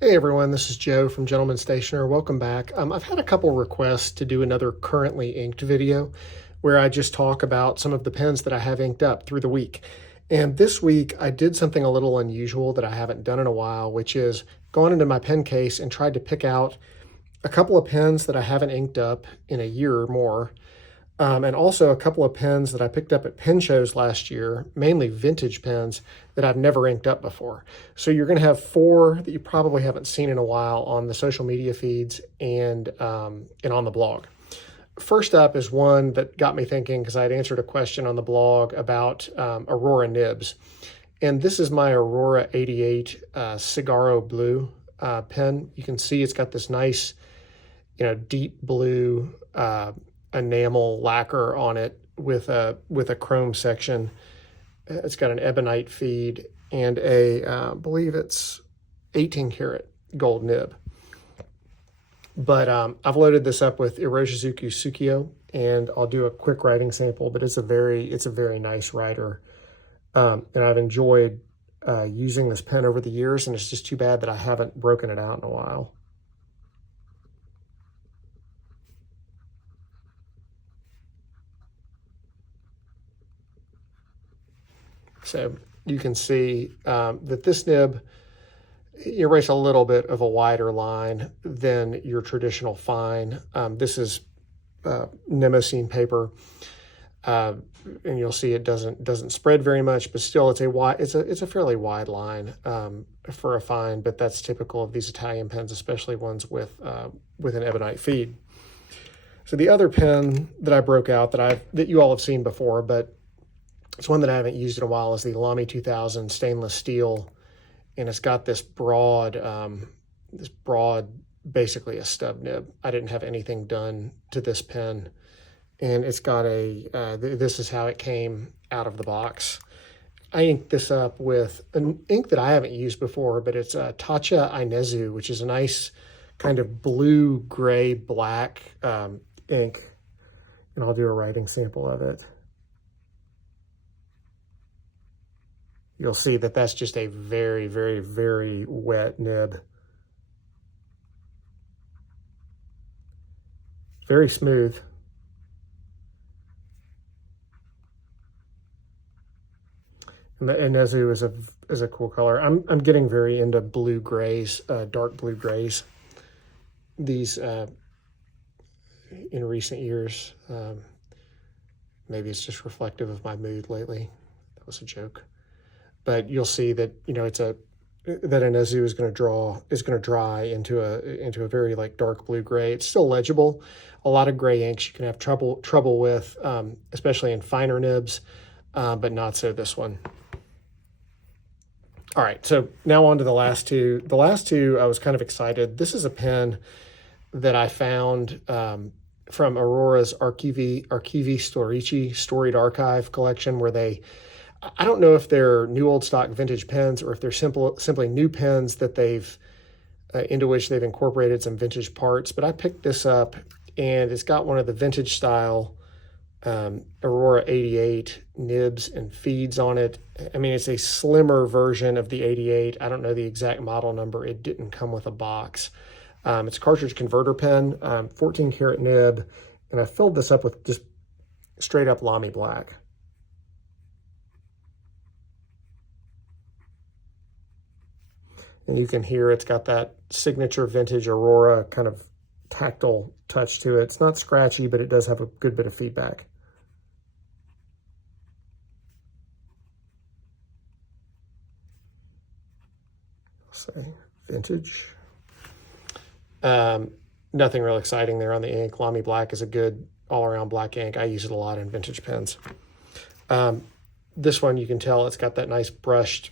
Hey everyone, this is Joe from Gentleman Stationer. Welcome back. I've had a couple requests to do another currently inked video where I just talk about some of the pens that I have inked up through the week. And this week I did something a little unusual that I haven't done in a while, which is gone into my pen case and tried to pick out a couple of pens that I haven't inked up in a year or more, and also a couple of pens that I picked up at pen shows last year, mainly vintage pens that I've never inked up before. So you're going to have four that you probably haven't seen in a while on the social media feeds and on the blog. First up is one that got me thinking because I had answered a question on the blog about Aurora nibs. And this is my Aurora 88 Cigarro Blue pen. You can see it's got this nice, deep blue enamel lacquer on it with a chrome section. It's got an ebonite feed and I believe it's 18 karat gold nib. But I've loaded this up with Iroshizuku Tsukio, and I'll do a quick writing sample, but it's a very nice writer. And I've enjoyed using this pen over the years, and it's just too bad that I haven't broken it out in a while. So you can see that this nib, you erase a little bit of a wider line than your traditional fine. This is Nemosine paper, and you'll see it doesn't spread very much, but still it's a fairly wide line for a fine. But that's typical of these Italian pens, especially ones with an ebonite feed. So the other pen that I broke out that you all have seen before, but it's one that I haven't used in a while, is the Lamy 2000 stainless steel, and it's got this broad, basically a stub nib. I didn't have anything done to this pen, and it's got this is how it came out of the box. I inked this up with an ink that I haven't used before, but it's a Tatcha Inezu, which is a nice kind of blue, gray, black ink, and I'll do a writing sample of it. You'll see that that's just a very wet nib. Very smooth. And the Inezu is a cool color. I'm getting very into blue grays, dark blue grays. These in recent years, maybe it's just reflective of my mood lately. That was a joke. But you'll see that that Inezu is going to dry into a very dark blue gray. It's still legible. A lot of gray inks you can have trouble with, especially in finer nibs, but not so this one. All right, so now on to the last two. The last two, I was kind of excited. This is a pen that I found from Aurora's Archivi Storici Storied Archive collection, where I don't know if they're new old stock vintage pens or if they're simply new pens that they've into which they've incorporated some vintage parts. But I picked this up, and it's got one of the vintage style Aurora 88 nibs and feeds on it. I mean, it's a slimmer version of the 88. I don't know the exact model number. It didn't come with a box. It's a cartridge converter pen, 14 karat nib, and I filled this up with just straight up Lamy black. And you can hear it's got that signature vintage Aurora kind of tactile touch to it. It's not scratchy, but it does have a good bit of feedback. I'll say vintage. Nothing real exciting there on the ink. Lamy black is a good all-around black ink. I use it a lot in vintage pens. This one, you can tell it's got that nice brush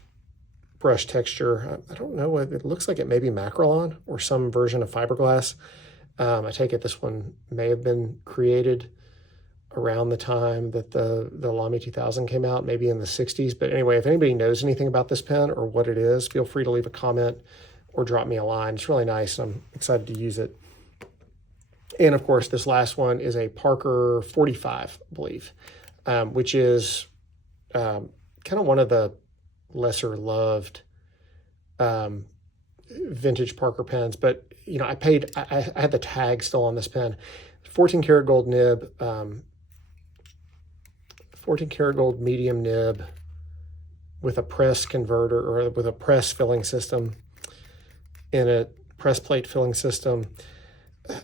texture. I don't know what it looks like. It may be Macrolon or some version of fiberglass. I take it this one may have been created around the time that the Lamy 2000 came out, maybe in the 60s. But anyway, if anybody knows anything about this pen or what it is, feel free to leave a comment or drop me a line. It's really nice. I'm excited to use it. And of course, this last one is a Parker 45, I believe, which is kind of one of the lesser loved vintage Parker pens, but you know, I had the tag still on this pen. 14 karat gold nib, 14 karat gold medium nib with a press converter, or with a press filling system and a press plate filling system.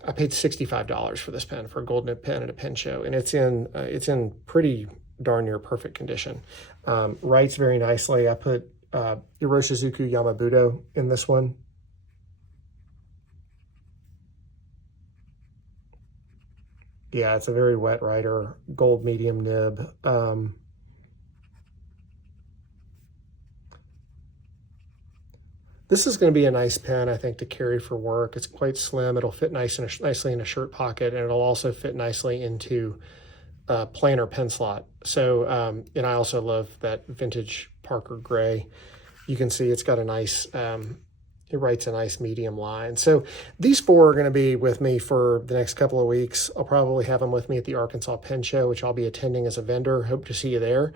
I paid $65 for this pen, for a gold nib pen at a pen show, and it's in pretty darn near perfect condition. Writes very nicely. I put Iroshizuku Yamabudo in this one. Yeah, it's a very wet writer, gold medium nib. This is going to be a nice pen, I think, to carry for work. It's quite slim. It'll fit nicely in a shirt pocket, and it'll also fit nicely into a planer pen slot. So, and I also love that vintage Parker gray. You can see it's got a nice, it writes a nice medium line. So these four are going to be with me for the next couple of weeks. I'll probably have them with me at the Arkansas Pen Show, which I'll be attending as a vendor. Hope to see you there.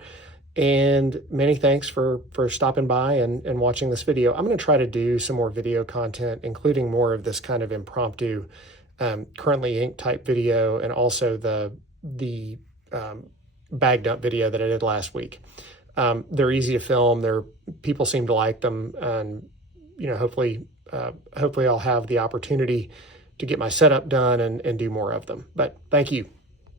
And many thanks for stopping by and watching this video. I'm going to try to do some more video content, including more of this kind of impromptu, currently inked type video, and also the bag dump video that I did last week. They're easy to film. People seem to like them, and you know, hopefully I'll have the opportunity to get my setup done and do more of them. But thank you.